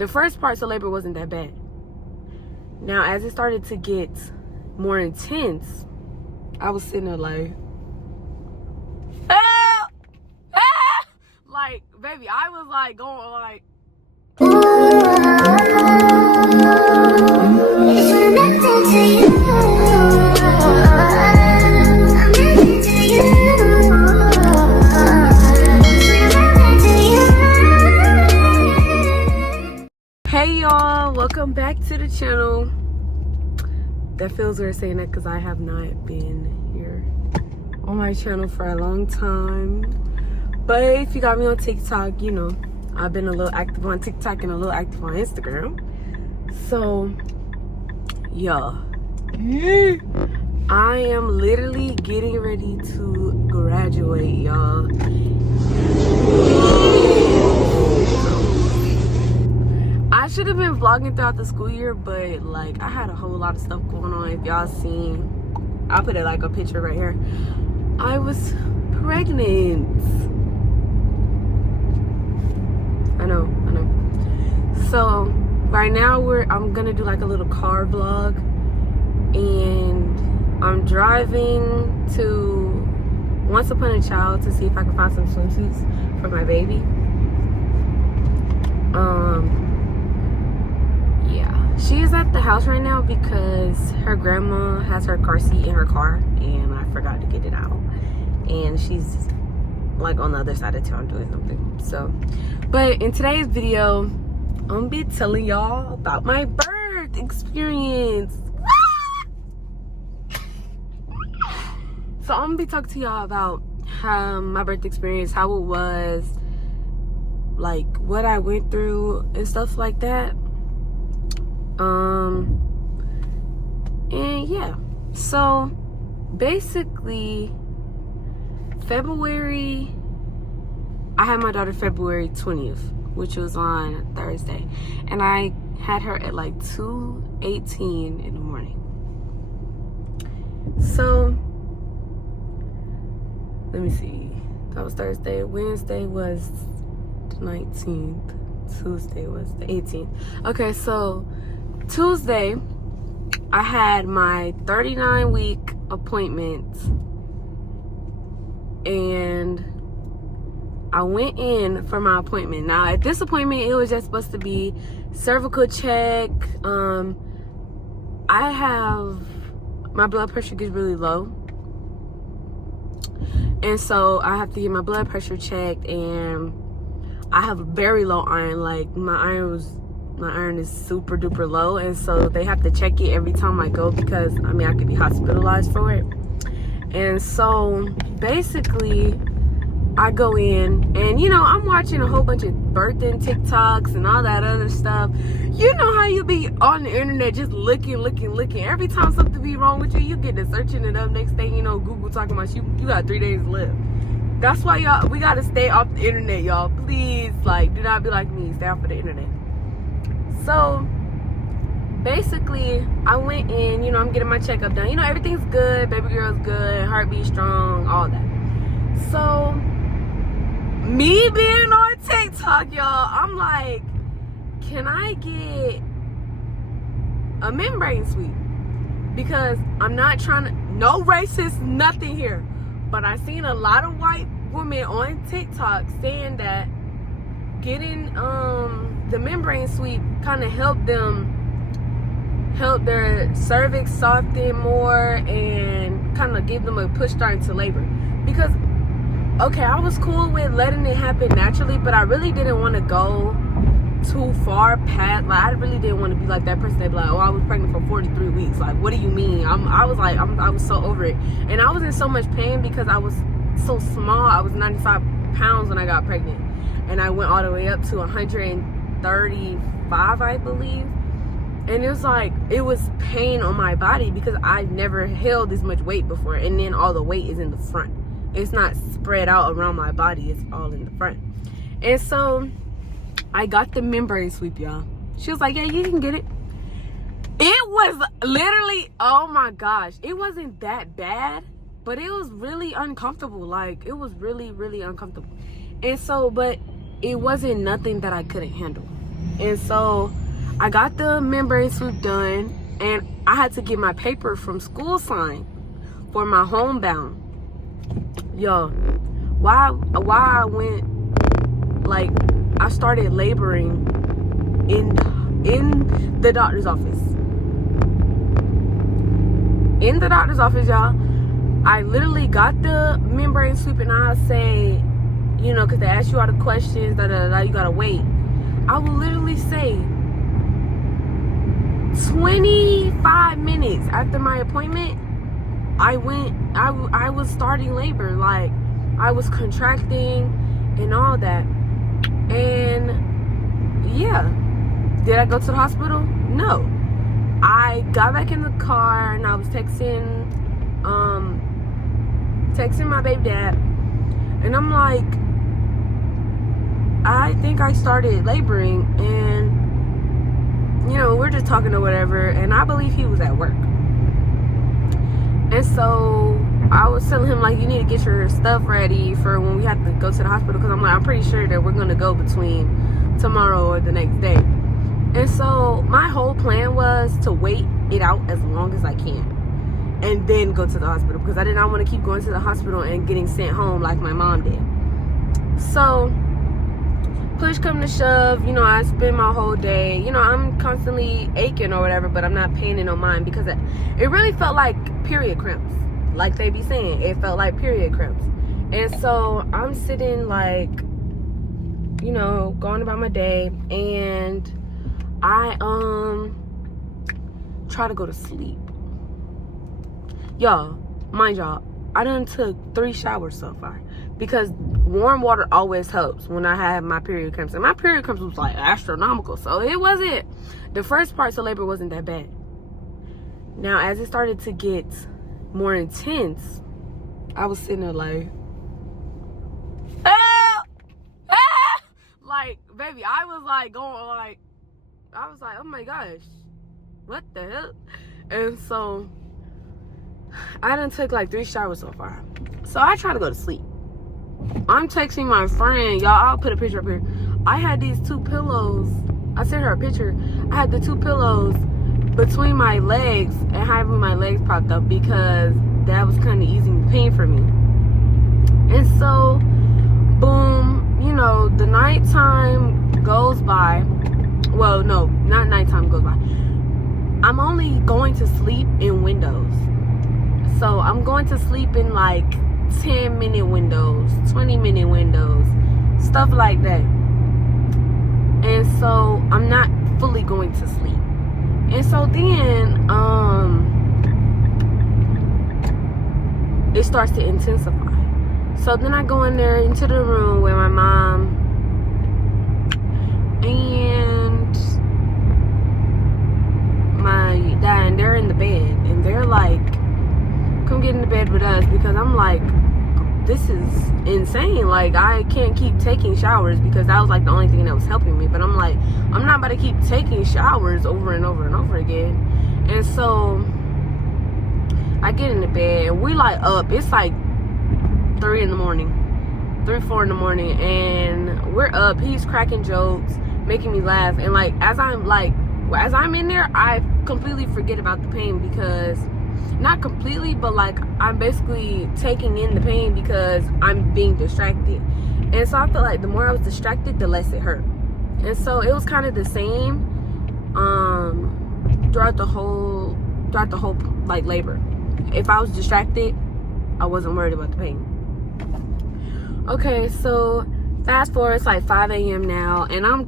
The first parts of labor wasn't that bad. Now, as it started to get more intense, I was sitting there like, ah! Ah! Like, baby, I was like going like, hey y'all, welcome back to the channel. That feels weird saying that because I have not been here on my channel for a long time. But if you got me on TikTok, you know, I've been a little active on TikTok and a little active on Instagram. So, yeah. I am literally getting ready to graduate, y'all. I should have been vlogging throughout the school year, but like I had a whole lot of stuff going on. If y'all seen, I'll put it like a picture right here. I was pregnant. I know. So right now I'm gonna do like a little car vlog, and I'm driving to Once Upon a Child to see if I can find some swimsuits for my baby. Yeah, she is at the house right now because her grandma has her car seat in her car and I forgot to get it out, and she's like on the other side of town doing something. So, but in today's video, I'm gonna be telling y'all about my birth experience. So I'm gonna be talking to y'all about my birth experience, how it was, like what I went through and stuff like that. And yeah, so basically I had my daughter February 20th, which was on Thursday, and I had her at like 2:18 in the morning. So let me see, that was Thursday. Wednesday was the 19th. Tuesday was the 18th. Okay, so Tuesday I had my 39-week appointment, and I went in for my appointment. Now at this appointment, it was just supposed to be cervical check. My blood pressure gets really low, and so I have to get my blood pressure checked, and I have a very low iron. Like my iron is super duper low, and so they have to check it every time I go because I mean I could be hospitalized for it. And so basically I go in, and you know, I'm watching a whole bunch of birthing TikToks and all that other stuff. You know how you be on the internet just looking. Every time something be wrong with you, you get to searching it up. Next thing you know, Google talking about you got 3 days left. That's why y'all, we gotta stay off the internet, y'all. Please, like, do not be like me. Stay off of the internet. So basically I went in, you know, I'm getting my checkup done. You know, everything's good, baby girl's good, heartbeat strong, all that. So me being on TikTok, y'all, I'm like, can I get a membrane sweep? Because I'm not trying to, no racist, nothing here, but I seen a lot of white women on TikTok saying that getting the membrane sweep kind of help their cervix soften more and kind of give them a push start into labor. Because okay, I was cool with letting it happen naturally, but I really didn't want to go too far past. Like, I really didn't want to be like that person that be like, oh, I was pregnant for 43 weeks. Like, what do you mean? I was so over it, and I was in so much pain because I was so small. I was 95 pounds when I got pregnant, and I went all the way up to 135, I believe. And it was like, it was pain on my body because I've never held this much weight before, and then all the weight is in the front. It's not spread out around my body, it's all in the front. And so I got the membrane sweep, y'all. She was like, yeah, you can get it. It was literally, oh my gosh, it wasn't that bad, but it was really uncomfortable. Like, it was really, really uncomfortable. And so, but it wasn't nothing that I couldn't handle. And so I got the membrane sweep done, and I had to get my paper from school signed for my homebound. Yo, why I went, like, I started laboring in the doctor's office. In the doctor's office, y'all. I literally got the membrane sweep, and I'll say, you know, because they ask you all the questions, you gotta wait. I will literally say 25 minutes after my appointment, I was starting labor. Like, I was contracting and all that. And yeah, did I go to the hospital? No. I got back in the car and I was texting my baby dad, and I'm like, I think I started laboring, and you know, we're just talking or whatever, and I believe he was at work. And so I was telling him, like, you need to get your stuff ready for when we have to go to the hospital, because I'm like, I'm pretty sure that we're gonna go between tomorrow or the next day. And so my whole plan was to wait it out as long as I can and then go to the hospital, because I did not want to keep going to the hospital and getting sent home like my mom did. So push come to shove, you know, I spend my whole day, you know, I'm constantly aching or whatever, but I'm not paying it no mind, because it really felt like period cramps. Like they be saying, it felt like period cramps. And so I'm sitting, like, you know, going about my day, and I try to go to sleep. Y'all, mind y'all, I done took 3 showers so far, because warm water always helps when I have my period cramps. And my period cramps was like astronomical, so it wasn't, the first parts of labor wasn't that bad. Now, as it started to get more intense, I was sitting there like, help! Help! Like, baby, I was like going, like, I was like, oh my gosh, what the hell? And so I done took like 3 showers so far. So I try to go to sleep. I'm texting my friend, y'all, I'll put a picture up here. I had these 2 pillows. I sent her a picture. I had the 2 pillows between my legs and having my legs propped up, because that was kind of easing the pain for me. And so, boom, you know, the nighttime goes by. Well, no, not nighttime goes by. I'm only going to sleep in windows. So I'm going to sleep in like 10-minute windows, 20-minute windows, stuff like that. And so I'm not fully going to sleep. And so then it starts to intensify. So then I go in there into the room with my mom, and my dad, and they're in the bed, and they're like, come get in the bed with us, because I'm like, this is insane. Like, I can't keep taking showers, because that was like the only thing that was helping me. But I'm like, I'm not about to keep taking showers over and over and over again. And so I get in the bed, and we like up, it's like 3 in the morning, 3, 4 in the morning, and we're up. He's cracking jokes, making me laugh, and like, as I'm in there, I completely forget about the pain, because not completely, but like, I'm basically taking in the pain because I'm being distracted. And so I feel like the more I was distracted, the less it hurt. And so it was kind of the same throughout the whole like labor. If I was distracted, I wasn't worried about the pain. Okay, so fast forward, it's like 5 a.m. now, and I'm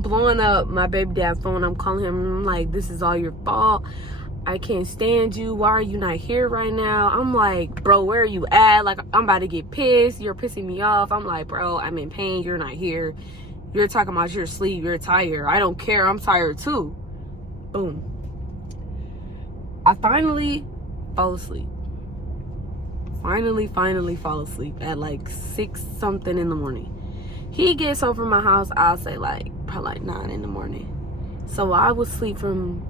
blowing up my baby dad's phone. I'm calling him, I'm like, this is all your fault. I can't stand you. Why are you not here right now? I'm like, bro, where are you at? Like, I'm about to get pissed. You're pissing me off. I'm like, bro, I'm in pain. You're not here. You're talking about you're asleep. You're tired. I don't care. I'm tired too. Boom. I finally fall asleep. Finally fall asleep at like 6 something in the morning. He gets home from my house, I'll say like probably like 9 in the morning. So I would sleep from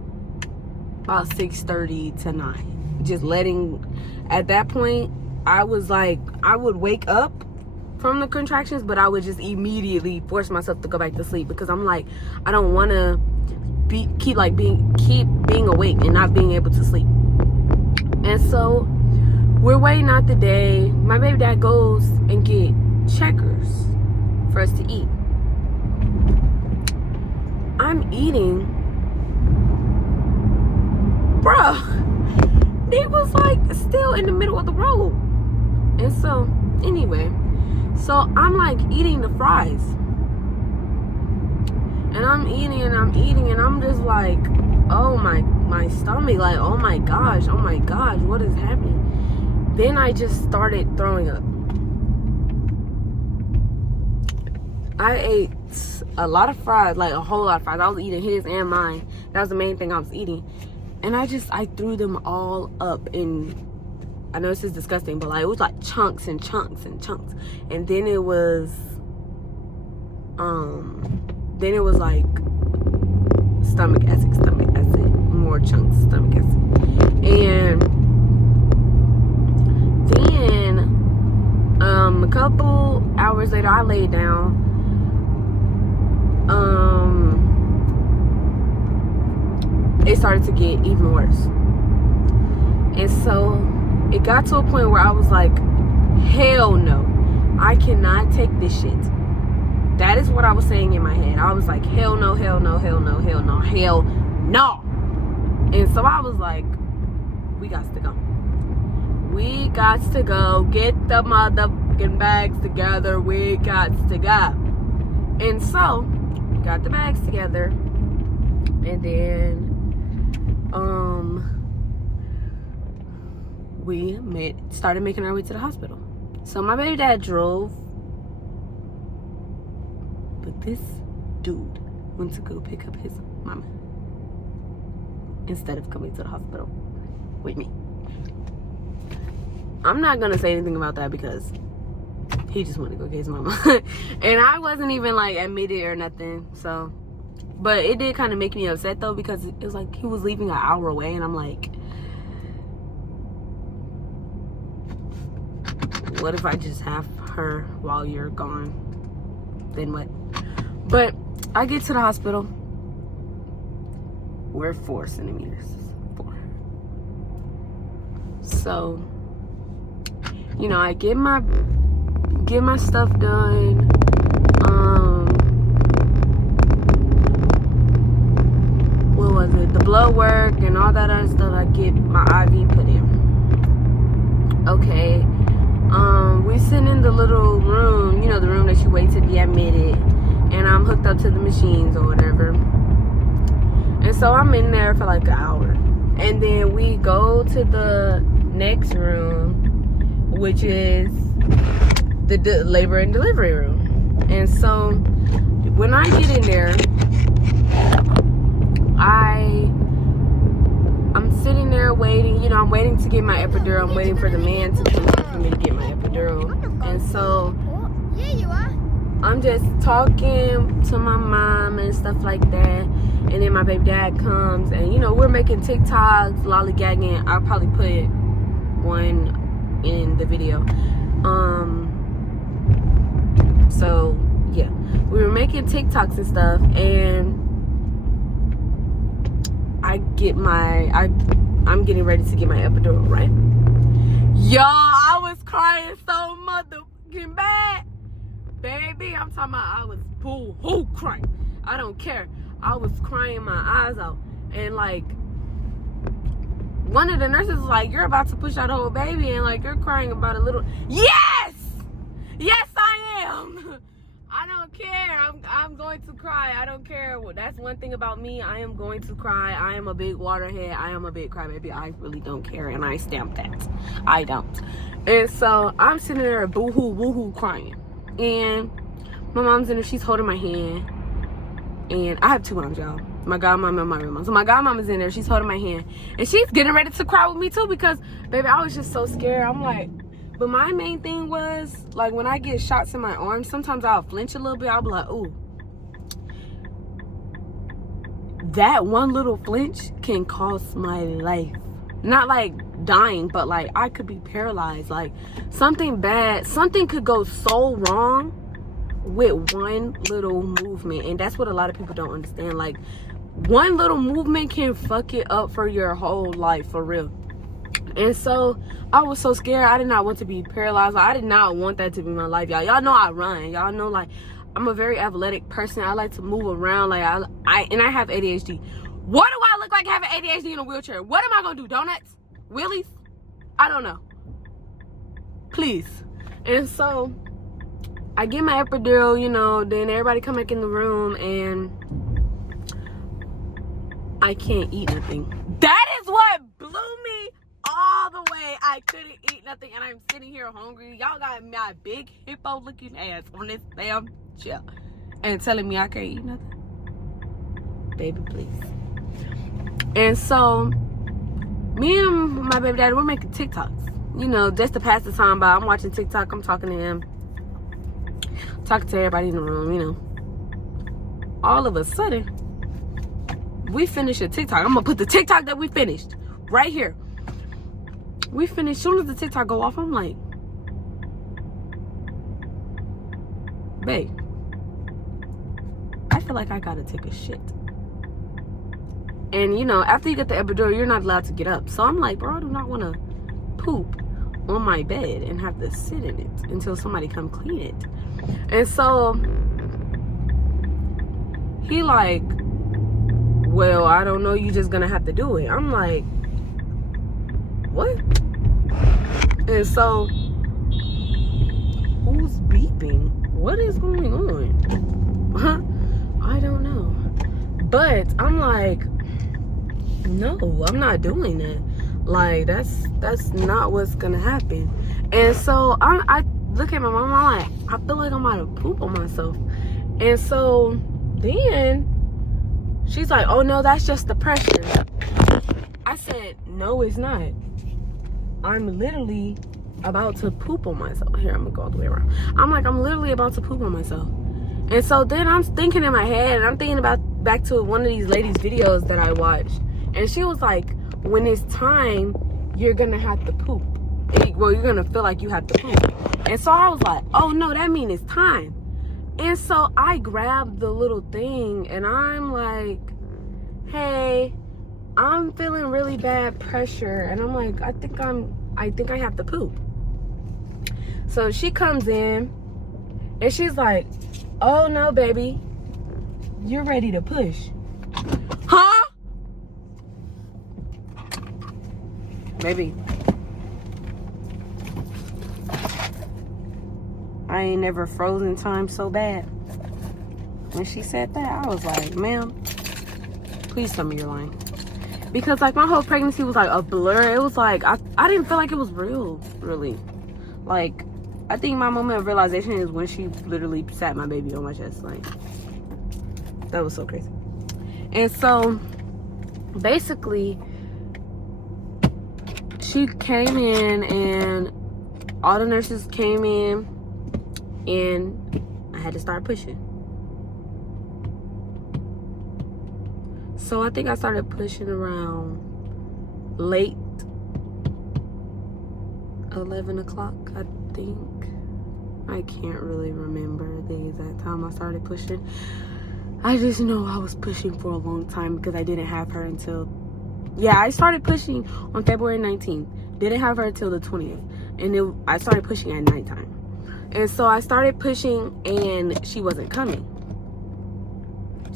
about 6:30 to 9. Just letting, at that point, I was like, I would wake up from the contractions, but I would just immediately force myself to go back to sleep because I'm like, I don't want to keep being awake and not being able to sleep. And so we're waiting out the day. My baby dad goes and get Checkers for us to eat. I'm eating, bruh. They was like still in the middle of the road. And so anyway, so I'm like eating the fries, and I'm eating and I'm just like, oh my stomach, like, oh my gosh, what is happening? Then I just started throwing up. I ate a lot of fries, like a whole lot of fries. I was eating his and mine. That was the main thing I was eating. And I threw them all up in, I know this is disgusting, but like it was like chunks and chunks and chunks. And then it was like stomach acid, more chunks, stomach acid. And then a couple hours later, I laid down. It started to get even worse. And so it got to a point where I was like, hell no, I cannot take this shit. That is what I was saying in my head. I was like, hell no, hell no, hell no, hell no, hell no. And so I was like, we got to go. We got to go. Get the motherfucking bags together. We got to go. And so we got the bags together. And then we started making our way to the hospital. So my baby dad drove, but this dude went to go pick up his mama instead of coming to the hospital with me. I'm not gonna say anything about that because he just wanted to go get his mama. And I wasn't even like admitted or nothing. So, but it did kind of make me upset though, because it was like he was leaving an hour away, and I'm like, what if I just have her while you're gone? Then what? But I get to the hospital. We're 4 centimeters. 4. So, you know, I get my stuff done. What was it? The blood work and all that other stuff. I get my IV put in. Okay. We sit in the little room, you know, the room that you wait to be admitted, and I'm hooked up to the machines or whatever. And so I'm in there for like an hour, and then we go to the next room, which is the labor and delivery room. And so when I get in there, I'm sitting there waiting, you know, I'm waiting to get my epidural. I'm waiting for the man to come for me to get my epidural. And so I'm just talking to my mom and stuff like that. And then my baby dad comes, and you know, we're making TikToks, lollygagging. I'll probably put one in the video. So yeah, we were making TikToks and stuff, and I'm getting ready to get my epidural, right? Y'all, I was crying so motherfucking bad. Baby, I'm talking about I was boo-hoo crying. I don't care. I was crying my eyes out. And like, one of the nurses was like, you're about to push out a whole baby, and like, you're crying about a little. Yes! Yes, I am. I don't care. I'm going to cry. I don't care. That's one thing about me. I am going to cry. I am a big waterhead. I am a big crybaby. I really don't care, and I stamp that. I don't. And so I'm sitting there boo-hoo, woo-hoo crying. And my mom's in there. She's holding my hand. And I have 2 moms, y'all. My godmom and my real mom. So my godmom is in there. She's holding my hand. And she's getting ready to cry with me too, because, baby, I was just so scared. I'm like, but my main thing was, like, when I get shots in my arms, sometimes I'll flinch a little bit. I'll be like, ooh. That one little flinch can cost my life. Not like dying, but like I could be paralyzed. Like something could go so wrong with one little movement, and that's what a lot of people don't understand. Like one little movement can fuck it up for your whole life, for real. And so I was so scared. I did not want to be paralyzed. I did not want that to be my life, y'all. Y'all know I run. Y'all know, like, I'm a very athletic person. I like to move around. Like I have ADHD. What do I look like having ADHD in a wheelchair? What am I gonna do? Donuts? Wheelies? I don't know. Please. And so I get my epidural, you know, then everybody come back in the room and I can't eat nothing. That is what blew me all the way. I couldn't eat nothing, and I'm sitting here hungry. Y'all got my big hippo looking ass on this damn chair and telling me I can't eat nothing. Baby, please. And so me and my baby daddy, we're making TikToks, you know, just to pass the time by. I'm watching TikTok, I'm talking to him, talking to everybody in the room, you know. All of a sudden, we finish a TikTok. I'm gonna put the TikTok that we finished right here. We finished. As soon as the TikTok go off, I'm like, babe, I feel like I gotta take a shit. And you know, after you get the epidural, you're not allowed to get up. So I'm like, bro, I do not want to poop on my bed and have to sit in it until somebody come clean it. And so he like, well, I don't know, you just gonna have to do it. I'm like, what? And so who's beeping? What is going on? Huh? I don't know. But I'm like, no, I'm not doing that. Like that's not what's gonna happen. And so I look at my mom, I'm like, I feel like I'm about to poop on myself. And so then she's like, oh no, that's just the pressure. I said, no, it's not. I'm literally about to poop on myself. Here, I'm gonna go all the way around. I'm like, I'm literally about to poop on myself. And so then I'm thinking in my head, and I'm thinking about back to one of these ladies' videos that I watched. And she was like, when it's time, you're gonna have to poop. Well, you're gonna feel like you have to poop. And so I was like, oh no, that means it's time. And so I grabbed the little thing and I'm like, hey, I'm feeling really bad pressure. And I'm like, I think I have to poop. So she comes in and she's like, oh no, baby, you're ready to push. Huh? Baby, I ain't never frozen time so bad. When she said that, I was like, ma'am, please tell me you're lying. Because like my whole pregnancy was like a blur. It was like, I didn't feel like it was real, really. Like, I think my moment of realization is when she literally sat my baby on my chest. Like, that was so crazy. And so, basically, she came in and all the nurses came in and I had to start pushing. So I think I started pushing around late 11 o'clock, I think. I can't really remember the exact time I started pushing. I just know I was pushing for a long time because I didn't have her until, yeah, I started pushing on February 19th. Didn't have her until the 20th. And I started pushing at nighttime. And so I started pushing and she wasn't coming.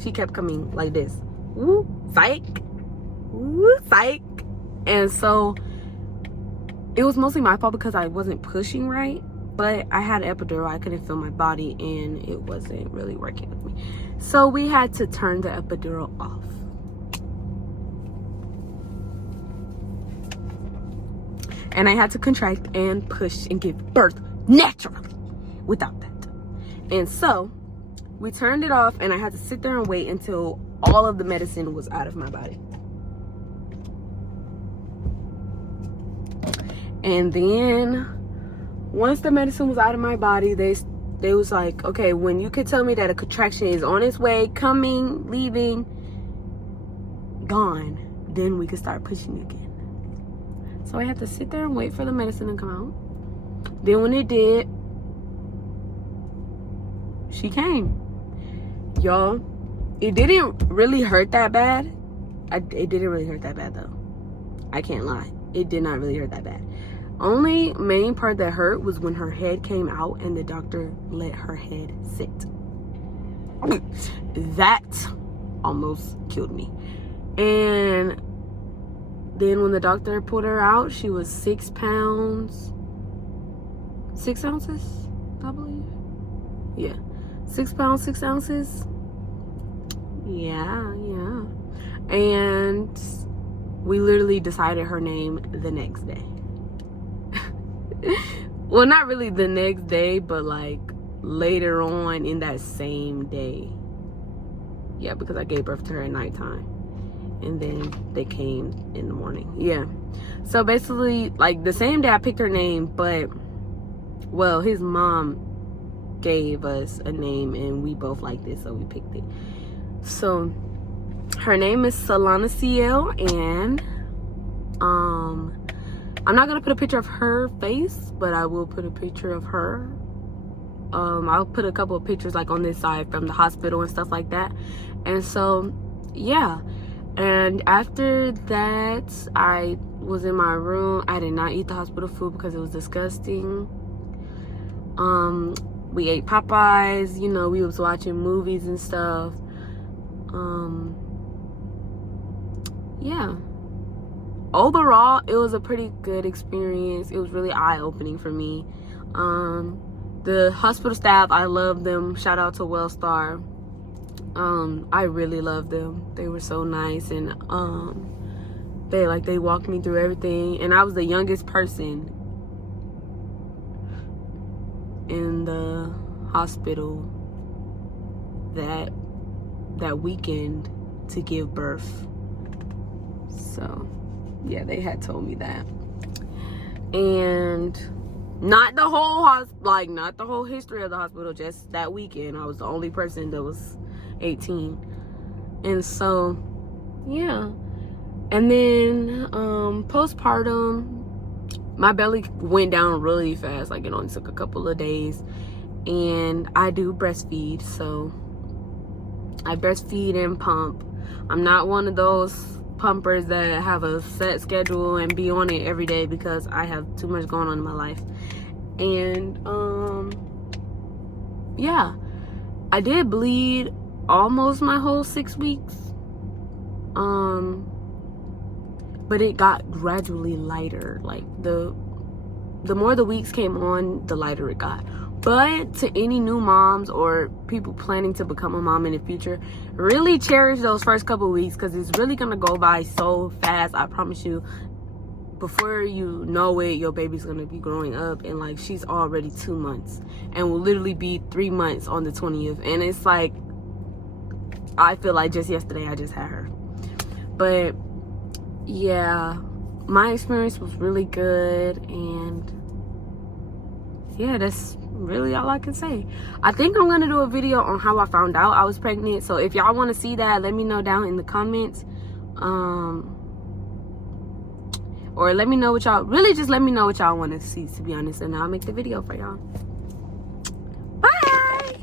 She kept coming like this. Woo, psych. Woo, psych. And so it was mostly my fault because I wasn't pushing right. But I had an epidural. I couldn't feel my body and it wasn't really working with me. So we had to turn the epidural off. And I had to contract and push and give birth naturally without that. And so we turned it off and I had to sit there and wait until all of the medicine was out of my body. And then once the medicine was out of my body, they was like, okay, when you could tell me that a contraction is on its way, coming, leaving, gone, then we could start pushing again. So I had to sit there and wait for the medicine to come out. Then when it did, she came. Y'all, it didn't really hurt that bad. It didn't really hurt that bad though. I can't lie. It did not really hurt that bad. Only main part that hurt was when her head came out and the doctor let her head sit. That almost killed me. And then when the doctor pulled her out, she was 6 pounds, 6 ounces, I believe. Yeah, 6 pounds, 6 ounces. Yeah. And we literally decided her name the next day. Well, not really the next day, but like later on in that same day. Yeah, because I gave birth to her at nighttime. And then they came in the morning. Yeah. So basically, like the same day I picked her name, but, well, his mom gave us a name and we both liked it, so we picked it. So her name is Solana Ciel, and I'm not gonna put a picture of her face, but I will put a picture of her. I'll put a couple of pictures like on this side from the hospital and stuff like that. And so yeah, and after that I was in my room. I did not eat the hospital food because it was disgusting. We ate Popeyes, you know, we was watching movies and stuff. Yeah, overall it was a pretty good experience. It was really eye-opening for me. The hospital staff, I love them. Shout out to Wellstar. I really love them. They were so nice, and they walked me through everything. And I was the youngest person in the hospital that weekend to give birth. So yeah, they had told me that. And not the whole history of the hospital, just that weekend. I was the only person that was 18. And so yeah, and then postpartum, my belly went down really fast. Like, it only took a couple of days. And I do breastfeed, so I breastfeed and pump. I'm not one of those pumpers that have a set schedule and be on it every day, because I have too much going on in my life. And yeah, I did bleed almost my whole 6 weeks, but it got gradually lighter. Like the more the weeks came on, the lighter it got. But to any new moms or people planning to become a mom in the future, really cherish those first couple of weeks, because it's really gonna go by so fast. I promise you, before you know it, your baby's gonna be growing up, and like, she's already 2 months and will literally be 3 months on the 20th. And it's like, I feel like just yesterday I just had her. But yeah, my experience was really good, and yeah, that's really all I can say. I think I'm gonna do a video on how I found out I was pregnant. So if y'all want to see that, let me know down in the comments. Or let me know what y'all, really just let me know what y'all want to see, to be honest, and I'll make the video for y'all. Bye.